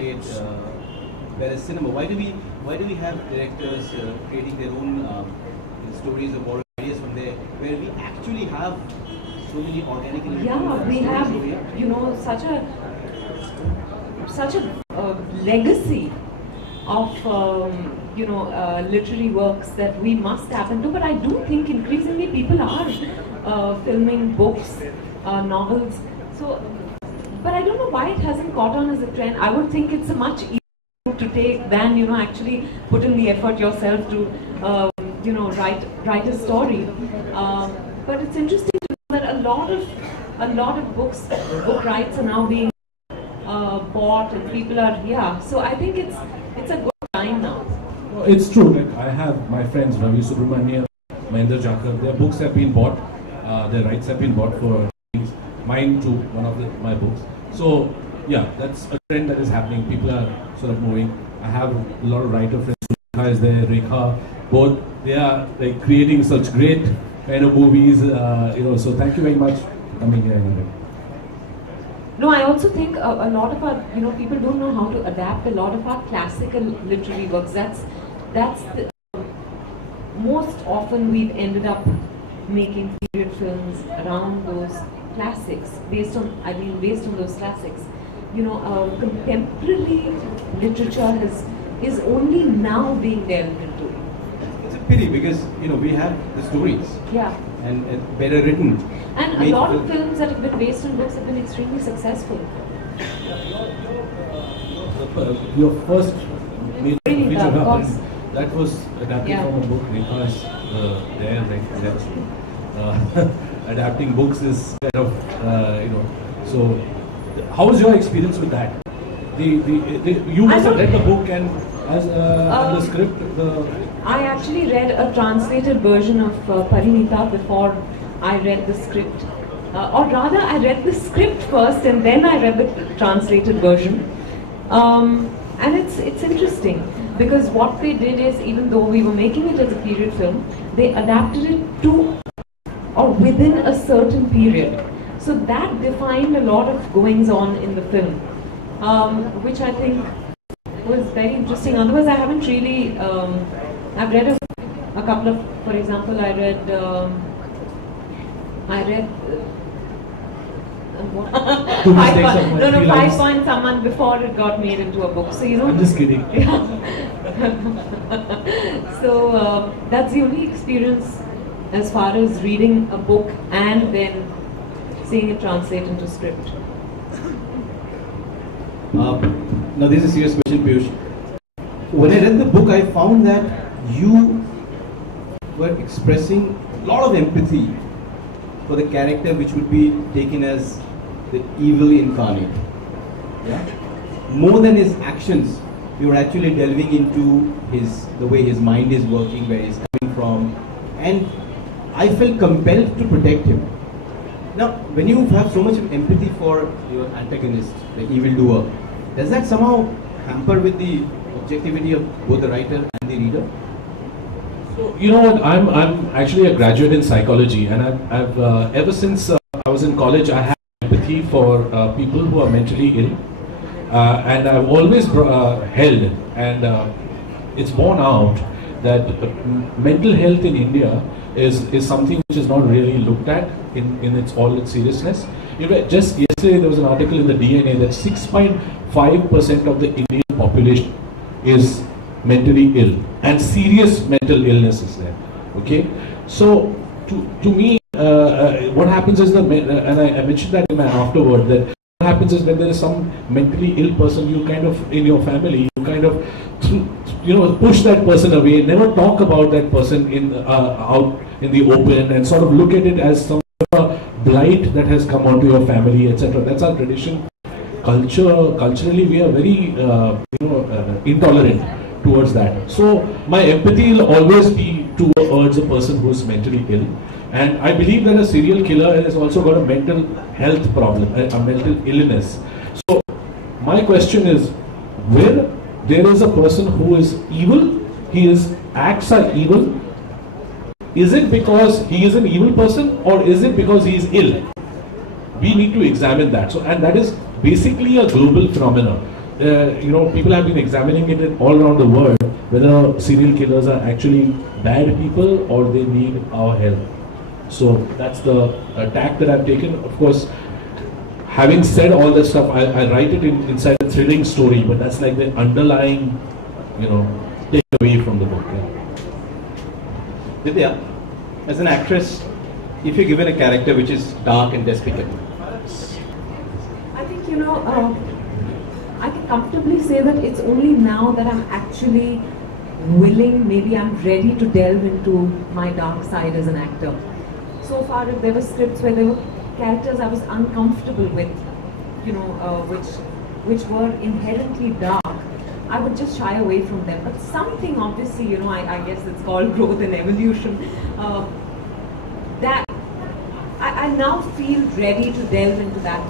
market where is cinema? Why do we have directors creating their own stories or borrowing ideas from there, where we actually have so many organic? Yeah, we have, you know, such a legacy of you know, literary works that we must tap into. But I do think increasingly people are filming books, novels. So, but I don't know why it hasn't caught on as a trend. I would think it's a much easier route to take than, you know, actually put in the effort yourself to you know, write a story. But it's interesting to know that a lot of book rights are now being bought, and people are, yeah. So I think it's a good time now. No, it's true. Like, I have my friends Ravi Subramanian, Mahendra Jakar. Their books have been bought. Their rights have been bought for things. Mine too. One of my books. So yeah, that's a trend that is happening. People are sort of moving. I have a lot of writer friends. Rekha is there. Rekha. Both they are like creating such great kind of movies. You know. So thank you very much for coming here. No, I also think a lot of our, you know, people don't know how to adapt a lot of our classical literary works. That's the, most often we've ended up making period films around those classics, based on those classics. You know, contemporary literature is only now being delved into. It's a pity because, you know, we have the stories. Yeah. And better written. And a lot of films that have been based on books have been extremely successful. Your first major feature, that was adapted from a book. Rekha's there, right? Adapting books is kind of, you know. So, how was your experience with that? You must have read the book and the script. I actually read a translated version of Parinita before I read the script. Or rather, I read the script first and then I read the translated version. And it's interesting because what they did is, even though we were making it as a period film, they adapted it to or within a certain period. So that defined a lot of goings on in the film, which I think was very interesting. Otherwise, I haven't really. I've read a couple of, for example, I read 5 Point Someone before it got made into a book. So, you know. I'm just kidding. Yeah. So that's the only experience as far as reading a book and then seeing it translate into script. Now this is a serious question, Piyush. When I read the book, I found that you were expressing a lot of empathy for the character which would be taken as the evil incarnate. Yeah? More than his actions, you were actually delving into the way his mind is working, where he's coming from, and I felt compelled to protect him. Now, when you have so much empathy for your antagonist, the evildoer, does that somehow hamper with the objectivity of both the writer and the reader? So, you know what, I'm actually a graduate in psychology, and I've ever since I was in college, I have empathy for people who are mentally ill, and I've always held, and it's borne out that mental health in India is something which is not really looked at in all its seriousness. You know, just yesterday there was an article in the DNA that 6.5% of the Indian population is mentally ill, and serious mental illness is there. Okay, so to me, what happens is and I mentioned that in my afterword, that what happens is when there is some mentally ill person, you kind of in your family, you kind of push that person away, never talk about that person out in the open, and sort of look at it as some blight that has come onto your family, etc. That's our tradition. Culturally, we are very intolerant towards that. So my empathy will always be towards a person who is mentally ill, and I believe that a serial killer has also got a mental health problem, a mental illness. So my question is, where there is a person who is evil, his acts are evil, is it because he is an evil person, or is it because he is ill? We need to examine that. So, and that is basically a global phenomenon. people have been examining it all around the world, whether serial killers are actually bad people or they need our help. So that's the tack that I've taken. Of course, having said all that stuff, I write it inside a thrilling story, but that's like the underlying, takeaway from the book. Yeah. Vidya, as an actress, if you're given a character which is dark and despicable, I think, I can comfortably say that it's only now that I'm actually willing, maybe I'm ready to delve into my dark side as an actor. So far, if there were scripts where there were characters I was uncomfortable with, which were inherently dark, I would just shy away from them. But something, obviously, I guess it's called growth and evolution, that I now feel ready to delve into that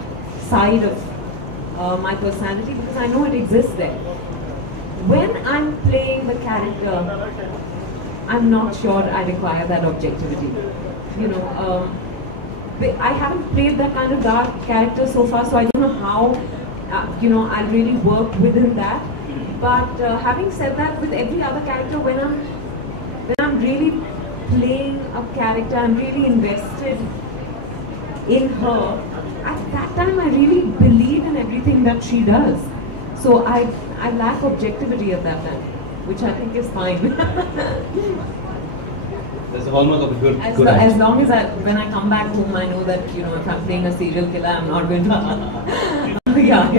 side of my personality because I know it exists there. When I'm playing the character, I'm not sure I require that objectivity. I haven't played that kind of dark character so far, so I don't know how, I'll really work within that. But having said that, with every other character, when I'm really playing a character, I'm really invested in her. At that time, I really believe in everything that she does. So I lack objectivity at that time, which I think is fine. There's a hallmark of a good as actor. long as when I come back home, I know that if I'm playing a serial killer, I'm not going to. Yeah.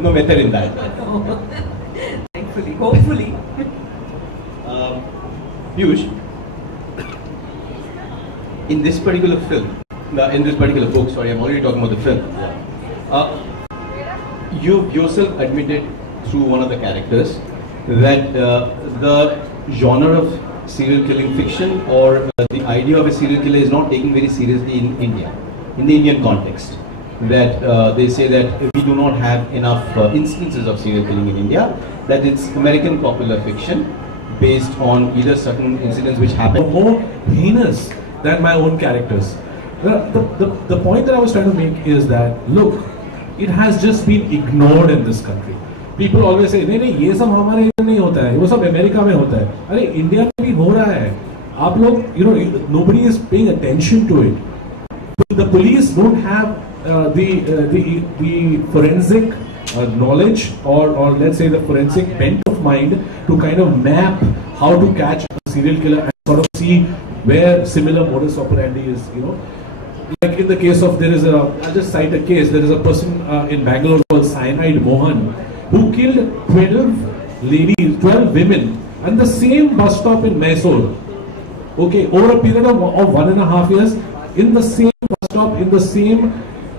No method in that. Thankfully, hopefully. Piyush, in this particular film, in this particular book, sorry, I'm already talking about the film. You yourself admitted through one of the characters that the genre of serial killing fiction or the idea of a serial killer is not taken very seriously in India, in the Indian context. That they say that we do not have enough instances of serial killing in India, that it's American popular fiction based on either certain incidents which happen. More heinous than my own characters. The point that I was trying to make is that, look, it has just been ignored in this country. People always say, नहीं ये सब हमारे इधर नहीं होता है, वो सब अमेरिका में होता है. अरे इंडिया में भी हो रहा है. आप लोग, nobody is paying attention to it. The police don't have the forensic knowledge or let's say the forensic bent of mind to kind of map how to catch a serial killer and sort of see where similar modus operandi is. Like in the case of, I'll just cite a case. There is a person in Bangalore called Cyanide Mohan who killed 12 women at the same bus stop in Mysore. Okay, over a period of 1.5 years, in the same bus stop, in the same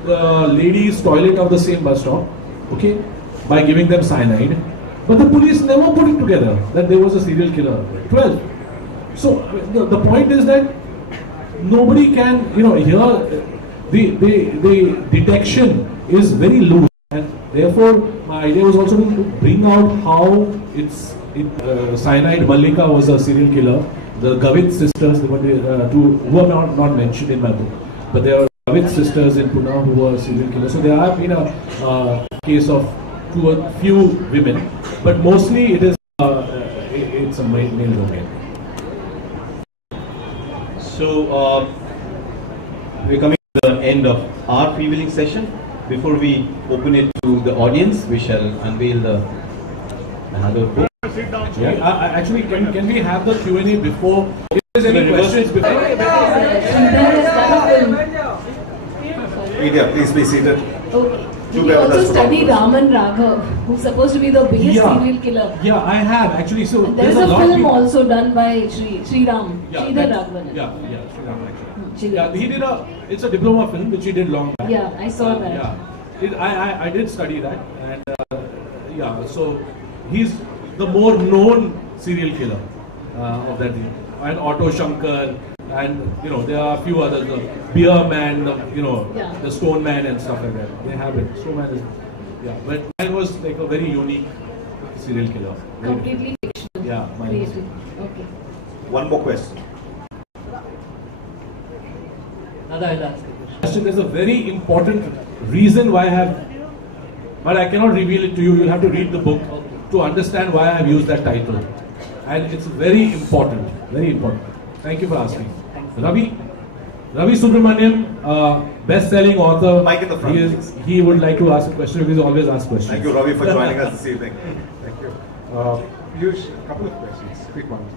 ladies' toilet of the same bus stop, okay, by giving them cyanide. But the police never put it together that there was a serial killer. 12. So the point is that nobody can, here the detection is very loose, and therefore my idea was also to bring out how Cyanide Mallika was a serial killer. The Gavit sisters, who are not mentioned in my book, but there are Gavit sisters in Pune who were serial killers. So there have been a case of a few women, but mostly it's a male domain. So we're coming to the end of our freewheeling session. Before we open it to the audience, we shall unveil another book. Yeah, actually, can we have the Q&A before? If there's any questions before? Vidya, please be seated. Okay. You also studied Raman Raghav, who's supposed to be the biggest serial killer. Yeah, I have actually. So and there's a film also done by Sri Ram. Sridhar Raghavan. Yeah, Sri Ram actually. Yeah, he did it's a diploma film which he did long back. Yeah, I saw that. Yeah, I did study that, and so he's the more known serial killer of that year. And Otto Shankar, and there are a few others, the Beer Man, the Stone Man and stuff like that. They have it. Stone Man is, but mine was like a very unique serial killer. Completely fictional. Yeah, mine was. Okay. One more question. There's a very important reason why I have but I cannot reveal it to you. You'll have to read the book to understand why I have used that title. And it's very important, very important. Thank you for asking. Ravi Subramaniam, best-selling author. Mike in the front, he would like to ask a question because he always asks questions. Thank you, Ravi, for joining us this evening. Thank you. Piyush, a couple of questions, quick ones.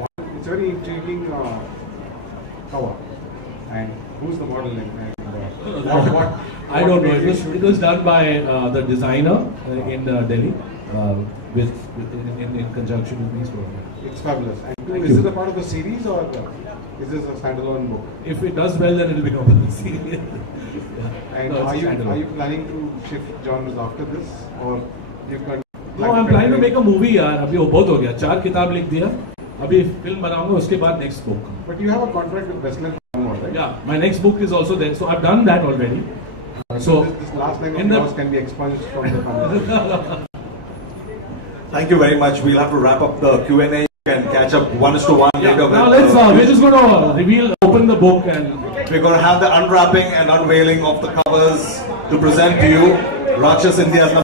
One, it's a very intriguing cover. And who's the model and what I don't know. It was done by the designer in Delhi in conjunction with me. So it's fabulous. And two, is it a part of the series or is this a standalone book? if it does well, then it will become a series. And No, are it's you standalone. planning to shift genres after this, or you've got? No, I'm planning to make a movie. यार अभी वो बहुत हो गया. 4 किताब लिख दिया. अभी फिल्म बनाऊंगा उसके बाद next book. But you have a contract with Westland, right? Yeah, my next book is also there. So I've done that already. So This last line in of the- yours can be expunged from the conversation. Thank you very much. We'll have to wrap up the Q&A. You can catch up 1:1 later. Now with, we're just going to open the book and we're going to have the unwrapping and unveiling of the covers to present to you. Raakshas India's